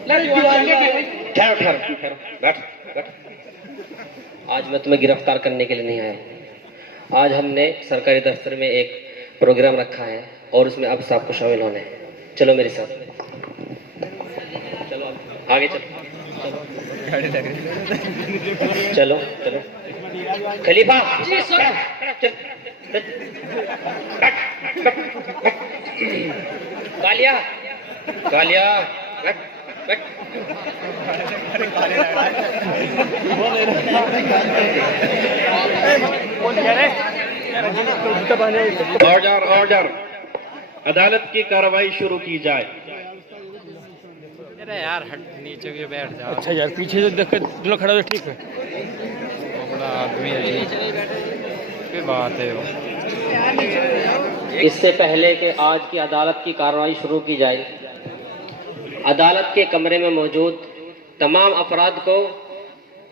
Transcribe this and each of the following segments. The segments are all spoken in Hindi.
ठहरो ठहरो ठहरो, बैठ बैठ। आज मैं तुम्हें गिरफ्तार करने के लिए नहीं आया हूँ। आज हमने सरकारी दफ्तर में एक प्रोग्राम रखा है और उसमें अब सबको शामिल होना है। चलो मेरे साथ, चलो आगे चलो, चलो चलो। खलीफा जी सर। कालिया कालिया बैठ बैठ। ऑर्डर ऑर्डर, अदालत की कार्रवाई शुरू की जाए। अरे यार हट, नीचे भी बैठ जाओ। अच्छा यार, पीछे से देख कर खड़ा हो, ठीक है। बड़ा आदमी है, क्या बात है वो। इससे पहले कि आज की अदालत की कार्रवाई शुरू की जाए, अदालत के कमरे में मौजूद तमाम अफराद को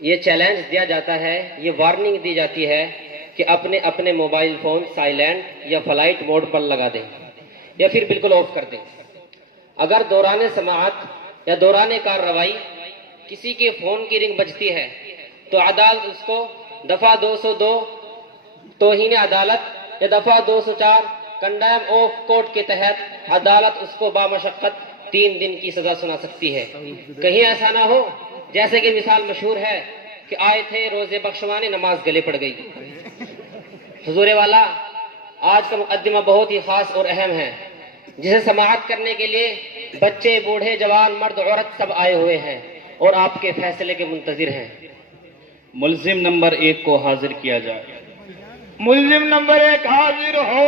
ये चैलेंज दिया जाता है, ये वार्निंग दी जाती है कि अपने अपने मोबाइल फ़ोन साइलेंट या फ्लाइट मोड पर लगा दें या फिर बिल्कुल ऑफ कर दें। अगर दौरान समाअत या दौरान कार्रवाई किसी के फ़ोन की रिंग बजती है तो अदालत उसको दफ़ा 202 तौहीन अदालत या दफ़ा 204 कंडेम ऑफ कोर्ट के तहत अदालत उसको बामशक्कत 3 दिन की सजा सुना सकती है। कहीं ऐसा ना हो जैसे कि मिसाल मशहूर है कि आए थे रोजे बख्शवाने, नमाज गले पड़ गई। हुजूर वाला, आज का मुकद्दमा बहुत ही खास और अहम है, जिसे समाअत करने के लिए बच्चे, बूढ़े, जवान, मर्द, औरत सब आए हुए हैं और आपके फैसले के मुंतजिर हैं। मुल्जिम नंबर 1 को हाजिर किया जाए। मुल्जिम नंबर 1 हाजिर हो।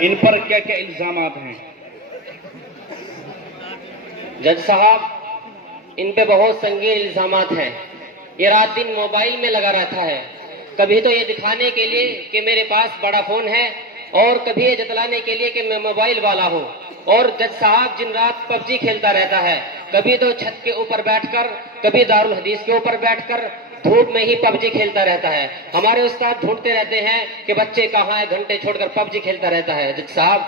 इन पर क्या क्या इल्जामात हैं? जज साहब, इन पे बहुत संगीन इल्जामात हैं। ये रात दिन मोबाइल में लगा रहता है, कभी तो ये दिखाने के लिए कि मेरे पास बड़ा फोन है और कभी ये जतलाने के लिए कि मैं मोबाइल वाला हूँ। और जज साहब दिन रात पबजी खेलता रहता है, कभी तो छत के ऊपर बैठकर, कभी दारुल हदीस के ऊपर बैठकर धूप में ही पबजी खेलता रहता है। हमारे उस्ताद ढूंढते रहते हैं कि बच्चे कहाँ है, घंटे छोड़कर पबजी खेलता रहता है। जज साहब,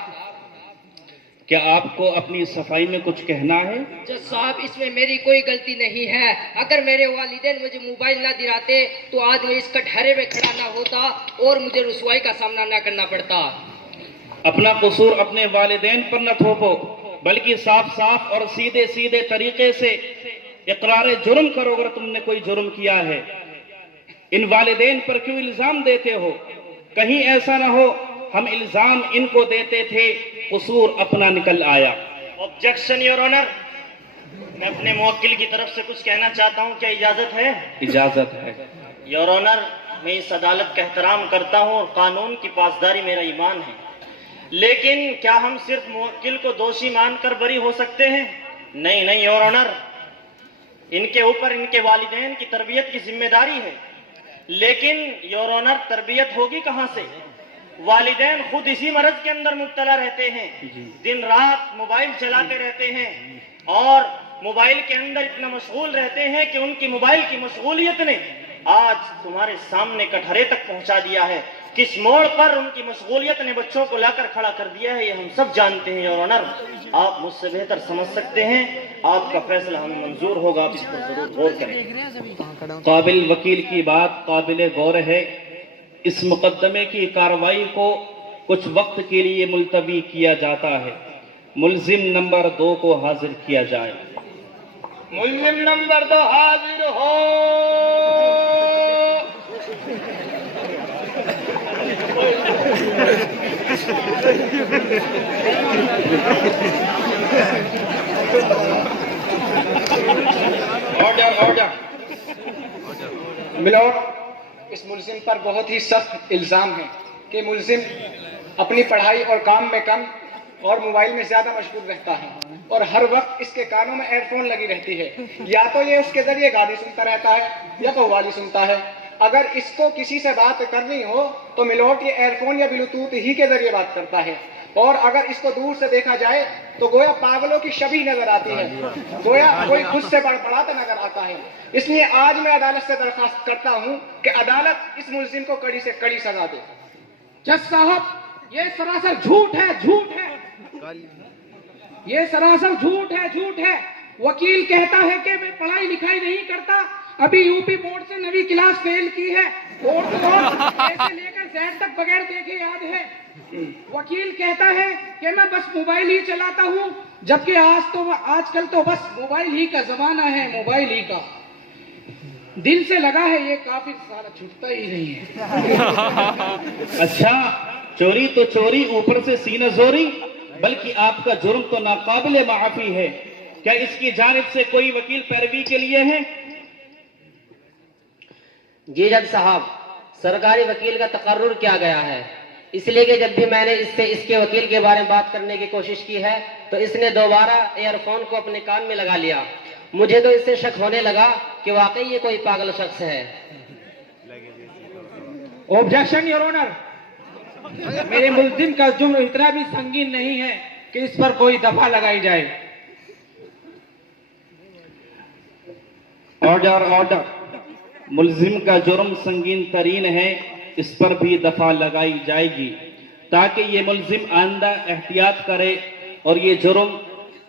क्या आपको अपनी सफाई में कुछ कहना है? जज साहब, इसमें मेरी कोई गलती नहीं है। अगर मेरे वालिदैन मुझे मोबाइल ना दिलाते तो आज मैं इस कटहरे में खड़ा ना होता और मुझे रुसवाई का सामना ना करना पड़ता। अपना कसूर अपने वालिदैन पर न थोपो, बल्कि साफ साफ और सीधे सीधे तरीके से इकरार जुर्म करो अगर तुमने कोई जुर्म किया है। इन वालिदैन पर क्यों इल्जाम देते हो? कहीं ऐसा ना हो हम इल्जाम इनको देते थे, कसूर अपना निकल आया। ऑब्जेक्शन योर ऑनर, मैं अपने मुवक्किल की तरफ से कुछ कहना चाहता हूं, क्या इजाजत है? इजाजत है। योर ऑनर, मैं इस अदालत का एहतराम करता हूं और कानून की पासदारी मेरा ईमान है, लेकिन क्या हम सिर्फ मुवक्किल को दोषी मानकर बरी हो सकते हैं? नहीं नहीं योर ऑनर, इनके ऊपर इनके वालिदैन की तरबियत की जिम्मेदारी है। लेकिन योर ऑनर, तरबियत होगी कहां से? वालिदैन खुद इसी मर्ज के अंदर मुब्तला रहते हैं, दिन रात मोबाइल चलाते रहते हैं और मोबाइल के अंदर इतना मशगूल रहते हैं कि उनकी मोबाइल की मशगूलियत ने आज तुम्हारे सामने कटहरे तक पहुंचा दिया है। किस मोड़ पर उनकी मशगूलियत ने बच्चों को लाकर खड़ा कर दिया है, ये हम सब जानते हैं। योर ऑनर, आप मुझसे बेहतर समझ सकते हैं, आपका फैसला हमें मंजूर होगा, आप इस पर जरूर गौर करें। काबिल वकील की बात काबिल गौर है। इस मुकदमे की कार्रवाई को कुछ वक्त के लिए मुलतवी किया जाता है। मुल्जिम नंबर 2 को हाजिर किया जाए। मुल्जिम नंबर 2 हाजिर हो। Order order. मिलोड, इस मुल्जिम पर बहुत ही सख्त इल्जाम है कि मुल्जिम अपनी पढ़ाई और काम में कम और मोबाइल में ज्यादा मशगूल रहता है और हर वक्त इसके कानों में एयरफोन लगी रहती है। या तो ये उसके जरिए गाने सुनता रहता है या तो वाली सुनता है। अगर इसको किसी से बात करनी हो तो मिलोट ये एयरफोन या ब्लूटूथ ही के जरिए बात करता है। और अगर इसको दूर से देखा जाए तो गोया पागलों की छवि नजर आती है, गोया कोई खुद से बड़बड़ाता नजर आता है। इसलिए आज मैं अदालत से दरख्वास्त करता हूं कि अदालत इस मुलजिम को कड़ी से कड़ी सजा दे। जज साहब, ये सरासर झूठ है, झूठ है, ये सरासर झूठ है, झूठ है। वकील कहता है कि मैं पढ़ाई लिखाई नहीं करता, अभी यूपी बोर्ड से 9वीं क्लास फेल की है, और तो ऐसे लेकर Z तक बगैर देखे याद है। वकील कहता है कि मैं बस मोबाइल ही चलाता हूँ, जबकि आजकल तो बस मोबाइल ही का जमाना है, मोबाइल ही का। दिल से लगा है ये काफी सारा छूटता ही नहीं है। अच्छा, चोरी तो चोरी, ऊपर से सीना जोरी, बल्कि आपका जुर्म तो नाकाबिले माफी है। क्या इसकी जानिब से कोई वकील पैरवी के लिए है? जी जज साहब, सरकारी वकील का तकर्रुर किया गया है, इसलिए कि जब भी मैंने इससे इसके वकील के बारे में बात करने की कोशिश की है तो इसने दोबारा एयरफोन को अपने कान में लगा लिया। मुझे तो इससे शक होने लगा कि वाकई ये कोई पागल शख्स है। ऑब्जेक्शन योर ऑनर, मेरे मुल्जिम का जुर्म इतना भी संगीन नहीं है कि इस पर कोई दफा लगाई जाए। Order, order. मुलजिम का जुर्म संगीन तरीन है, इस पर भी दफा लगाई जाएगी ताकि ये मुलजिम आइंदा एहतियात करे और ये जुर्म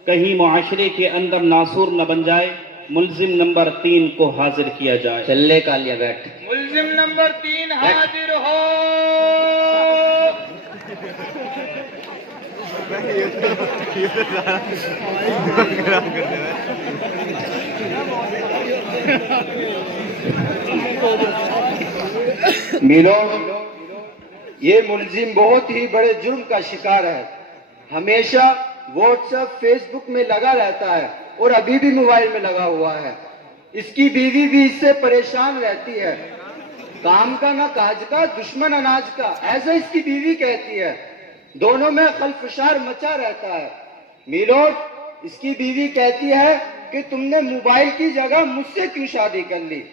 कहीं मुआशरे के अंदर नासूर न बन जाए। मुलजिम नंबर 3 को हाजिर किया जाए। चल्ले कालिया बैठ। मुलजिम नंबर 3 हाजिर हो। मिलो, ये मुलजिम बहुत ही बड़े जुर्म का शिकार है। हमेशा व्हाट्सएप, फेसबुक में लगा रहता है और अभी भी मोबाइल में लगा हुआ है। इसकी बीवी भी इससे परेशान रहती है। काम का ना काज का, दुश्मन अनाज का, ऐसा इसकी बीवी कहती है। दोनों में खलफशार मचा रहता है। मिलोड, इसकी बीवी कहती है कि तुमने मोबाइल की जगह मुझसे क्यों शादी कर ली,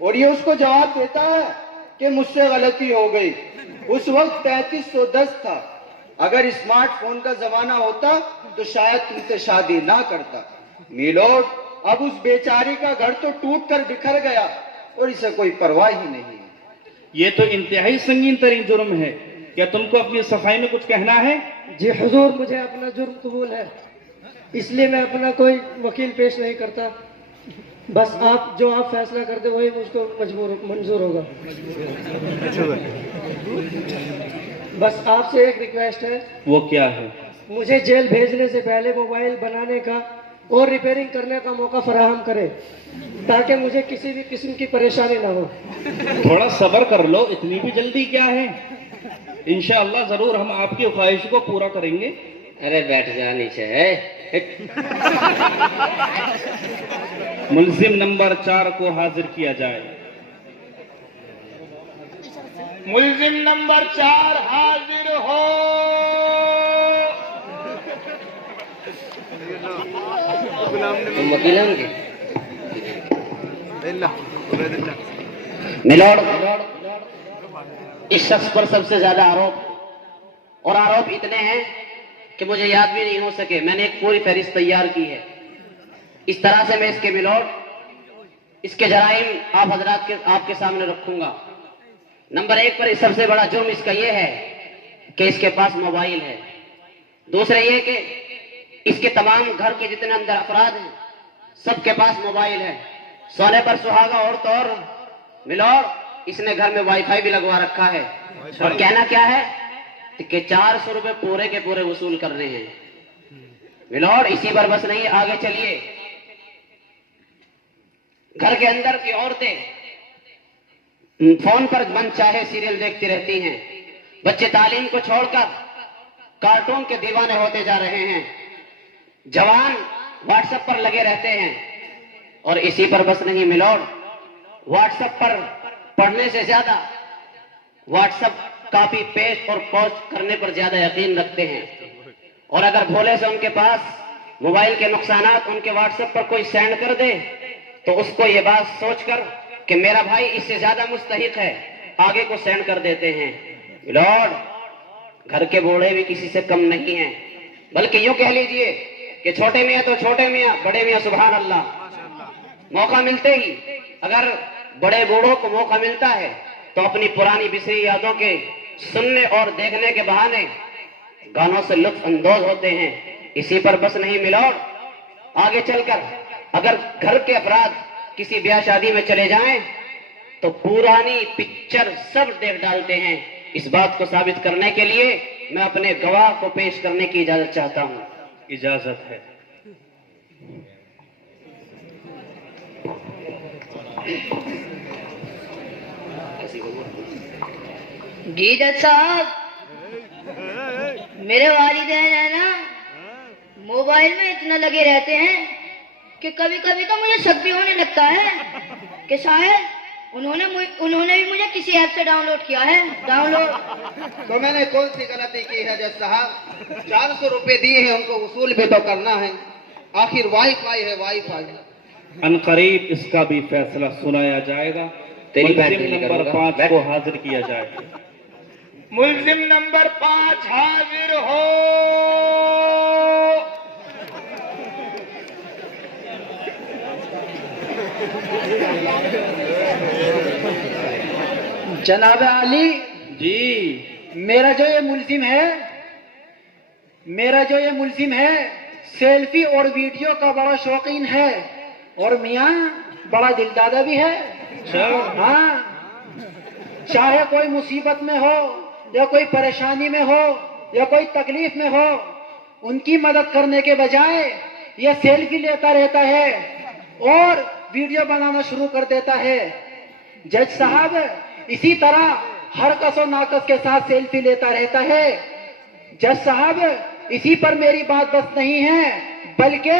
और ये उसको जवाब देता है कि मुझसे गलती हो गई। उस वक्त 3510 था। अगर स्मार्टफोन का जमाना होता तो शायद तुमसे शादी ना करता। मिलोड, अब उस बेचारी का घर तो टूट कर बिखर गया और इसे कोई परवाह ही नहीं। ये तो इंतहाई संगीन तरीन जुर्म है। क्या तुमको अपनी सफाई में कुछ कहना है? जी हुजूर, मुझे अपना जुर्म कबूल है, इसलिए मैं अपना कोई वकील पेश नहीं करता। बस आप जो आप फैसला कर दे वही मुझको मंजूर होगा। बस आपसे एक रिक्वेस्ट है। वो क्या है? मुझे जेल भेजने से पहले मोबाइल बनाने का और रिपेयरिंग करने का मौका फराहम करें, ताकि मुझे किसी भी किस्म की परेशानी ना हो। थोड़ा सब्र कर लो, इतनी भी जल्दी क्या है? इंशाअल्लाह जरूर हम आपकी ख्वाहिश को पूरा करेंगे। अरे बैठ जा नीचे। मुलजिम नंबर 4 को हाजिर किया जाए। मुलजिम नंबर 4 हाजिर हो। तुम वकील हैं उनके? मिलोड, इस शख्स पर सबसे ज्यादा आरोप इतने हैं कि मुझे याद भी नहीं हो सके। मैंने एक पूरी फहरिस्त तैयार की है। इस तरह से मैं इसके मिलोड, इसके जराइम आप हजरात के आपके सामने रखूंगा। नंबर 1 पर सबसे बड़ा जुर्म इसका यह है कि इसके पास मोबाइल है। दूसरा यह कि इसके तमाम घर के जितने अंदर अफराद हैं सबके पास मोबाइल है। सोने पर सुहागा और तो और मिलोड, इसने घर में वाईफाई भी लगवा रखा है। और कहना क्या है कि 400 रुपए पूरे के पूरे वसूल कर रहे हैं। मिलोड, इसी पर बस नहीं, आगे चलिए। घर के अंदर की औरतें फोन पर मन चाहे सीरियल देखती रहती हैं। बच्चे तालीम को छोड़कर कार्टून के दीवाने होते जा रहे हैं। जवान व्हाट्सएप पर लगे रहते हैं। और इसी पर बस नहीं मिलोड, व्हाट्सएप पर पढ़ने से ज्यादा व्हाट्सएप कॉपी पेस्ट और पोस्ट करने पर ज्यादा यकीन रखते हैं। और अगर भोले से उनके पास मोबाइल के नुकसानात उनके व्हाट्सएप पर कोई सेंड कर दे तो उसको ये बात सोचकर कि मेरा भाई इससे ज्यादा मुस्तहिक है, आगे को सेंड कर देते हैं। लॉर्ड, घर के बूढ़े भी किसी से कम नहीं हैं, बल्कि यूं कह लीजिए कि छोटे मियाँ तो छोटे मियाँ, बड़े मियाँ सुभान अल्लाह। मौका मिलते ही अगर बड़े बूढ़ों को मौका मिलता है तो अपनी पुरानी बिसरी यादों के सुनने और देखने के बहाने गानों से लुत्फ अंदोज होते हैं। इसी पर बस नहीं मिलोड, आगे चलकर अगर घर के अफराद किसी ब्याह शादी में चले जाएं तो पुरानी पिक्चर सब देख डालते हैं। इस बात को साबित करने के लिए मैं अपने गवाह को पेश करने की इजाजत चाहता हूं। इजाजत है। जी जज साहब, मेरे वालिदैन है ना मोबाइल में इतना लगे रहते हैं कि कभी कभी तो मुझे शक भी होने लगता है कि शायद उन्होंने भी मुझे किसी ऐप से डाउनलोड किया है। तो मैंने कौन सी गलती की है जज साहब? 400 रुपए दिए हैं, उनको वसूल भी तो करना है। आखिर वाईफाई है वाईफाई। अनकरीब इसका भी फैसला सुनाया जाएगा। मुल्जिम नंबर 5 को हाजिर किया जाएगा। मुल्जिम नंबर 5 हाजिर हो। जनाब अली जी, मेरा जो ये मुल्जिम है सेल्फी और वीडियो का बड़ा शौकीन है और मियाँ बड़ा दिलदादा भी है। हाँ, चाहे कोई मुसीबत में हो या कोई परेशानी में हो या कोई तकलीफ में हो, उनकी मदद करने के बजाय ये सेल्फी लेता रहता है और वीडियो बनाना शुरू कर देता है। जज साहब, इसी तरह हर कसो नाकस के साथ सेल्फी लेता रहता है। जज साहब, इसी पर मेरी बात बस नहीं है, बल्कि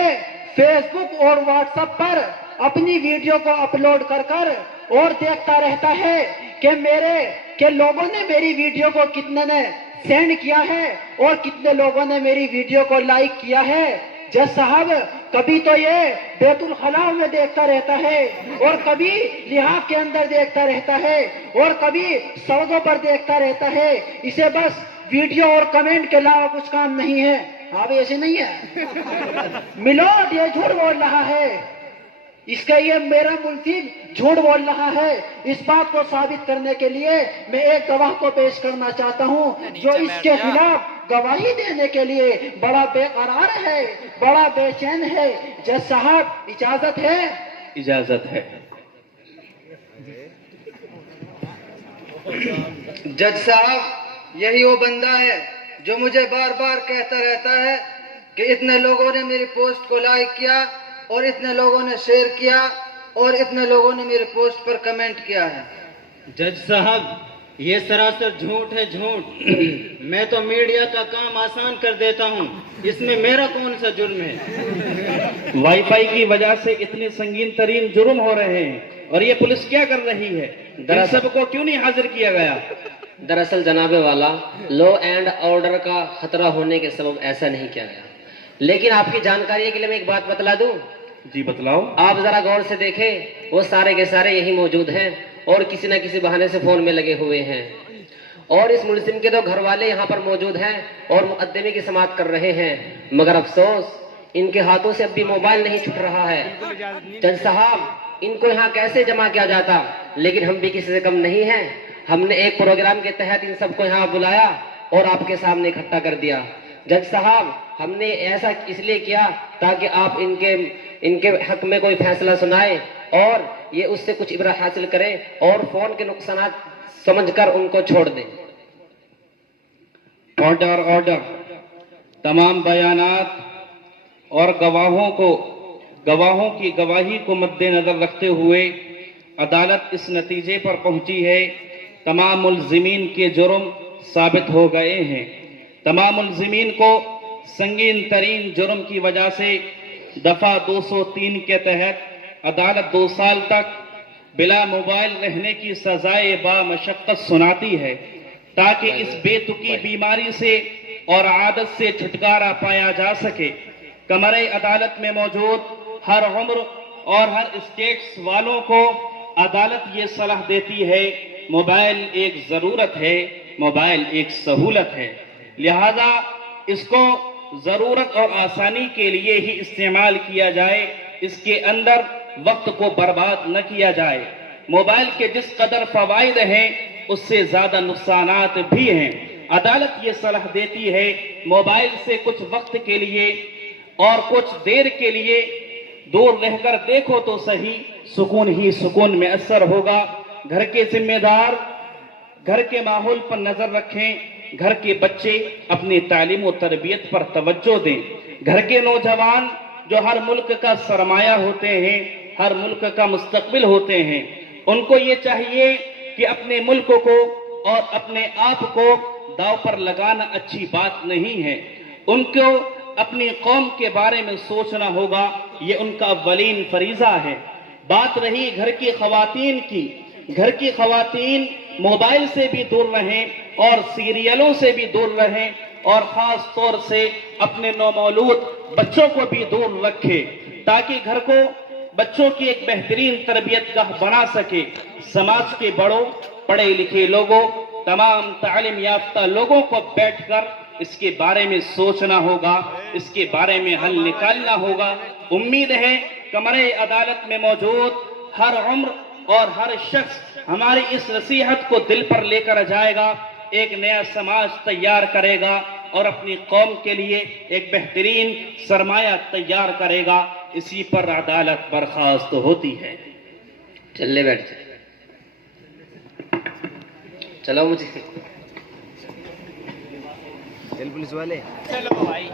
फेसबुक और व्हाट्सएप पर अपनी वीडियो को अपलोड कर और देखता रहता है कि लोगों ने मेरी वीडियो को कितने ने सेंड किया है और कितने लोगों ने मेरी वीडियो को लाइक किया है। जज साहब, कभी तो ये बैतुल खला में देखता रहता है और कभी लिहाफ के अंदर देखता रहता है और कभी सड़कों पर देखता रहता है। इसे बस वीडियो और कमेंट के अलावा कुछ काम नहीं है। हाँ भाई, ऐसे नहीं है मिलोड, ये झूठ बोल रहा है। इसका ये मेरा मुल्जिम झूठ बोल रहा है। इस बात को साबित करने के लिए मैं एक गवाह को पेश करना चाहता हूँ जो इसके खिलाफ गवाही देने के लिए बड़ा बेकरार है, बड़ा बेचैन है। जज साहब, इजाजत है? इजाजत है। जज साहब, यही वो बंदा है जो मुझे बार बार कहता रहता है कि इतने लोगों ने मेरी पोस्ट को लाइक किया और इतने लोगों ने शेयर किया और इतने लोगों ने मेरे पोस्ट पर कमेंट किया है। जज साहब, ये सरासर झूठ है, झूठ। मैं तो मीडिया का काम आसान कर देता हूँ, इसमें मेरा कौन सा जुर्म है? वाईफाई की वजह से इतने संगीन तरीन जुर्म हो रहे हैं और ये पुलिस क्या कर रही है? दरअसल सबको क्यों नहीं हाजिर किया गया? दरअसल जनाबे वाला, लॉ एंड ऑर्डर का खतरा होने के सबब ऐसा नहीं किया गया। लेकिन आपकी जानकारी के लिए मैं एक बात बतला दूं। जी बताओ। आप जरा गौर से देखें, वो सारे के सारे यही मौजूद हैं और किसी न किसी बहाने से फोन में लगे हुए हैं। और इस मुल्जिम के तो घर वाले यहाँ पर मौजूद हैं और मुकदमे की समाअत कर रहे हैं, मगर अफसोस इनके हाथों से अब भी मोबाइल नहीं छूट रहा है। जज साहब, इनको यहाँ कैसे जमा किया जाता? लेकिन हम भी किसी से कम नहीं हैं। हमने एक प्रोग्राम के तहत इन सबको यहाँ बुलाया और आपके सामने इकट्ठा कर दिया। जज साहब, हमने ऐसा इसलिए किया ताकि आप इनके हक में कोई फैसला सुनाए और ये उससे कुछ इबरत हासिल करें और फोन के नुकसान समझकर उनको छोड़ दें। Order, order. तमाम बयानात और गवाहों की गवाही को मद्देनजर रखते हुए अदालत इस नतीजे पर पहुंची है, तमाम मुल्जिमीन के जुर्म साबित हो गए हैं। तमाम मुल्जिमीन को संगीन तरीन जुर्म की वजह से दफा 203 के तहत अदालत 2 साल तक बिला मोबाइल रहने की सजाए बामशक्कत सुनाती है ताकि इस बेतुकी बीमारी से और आदत से छुटकारा पाया जा सके। कमरे अदालत में मौजूद हर उम्र और हर स्टेट्स वालों को अदालत ये सलाह देती है, मोबाइल एक जरूरत है, मोबाइल एक सहूलत है। लिहाजा इसको जरूरत और आसानी के लिए ही इस्तेमाल किया जाए, इसके अंदर वक्त को बर्बाद न किया जाए। मोबाइल के जिस कदर फवाइद हैं उससे ज्यादा नुकसानात भी हैं। अदालत ये सलाह देती है मोबाइल से कुछ वक्त के लिए और कुछ देर के लिए दूर रहकर देखो तो सही, सुकून ही सुकून में असर होगा। घर के जिम्मेदार घर के माहौल पर नजर रखें, घर के बच्चे अपनी तालीम और तरबियत पर तवज्जो दें। घर के नौजवान जो हर मुल्क का सरमाया होते हैं, हर मुल्क का मुस्तकबिल होते हैं, उनको ये चाहिए कि अपने मुल्क को और अपने आप को दाव पर लगाना अच्छी बात नहीं है। उनको अपनी कौम के बारे में सोचना होगा, ये उनका अव्वलीन फरीजा है। बात रही घर की खवातीन की, घर की खवातीन मोबाइल से भी दूर रहें और सीरियलों से भी दूर रहें और खास तौर से अपने नौमौलूद बच्चों को भी दूर रखें ताकि घर को बच्चों की एक बेहतरीन तरबियत गाह बना सके। समाज के बड़ों, पढ़े लिखे लोगों, तमाम तालीम याफ्ता लोगों को बैठकर इसके बारे में सोचना होगा, इसके बारे में हल निकालना होगा। उम्मीद है कमरे अदालत में मौजूद हर उम्र और हर शख्स हमारी इस नसीहत को दिल पर लेकर जाएगा, एक नया समाज तैयार करेगा और अपनी कौम के लिए एक बेहतरीन सरमाया तैयार करेगा। इसी पर अदालत बर्खास्त होती है। चलने बैठ चलो मुझे पुलिस वाले चलो भाई।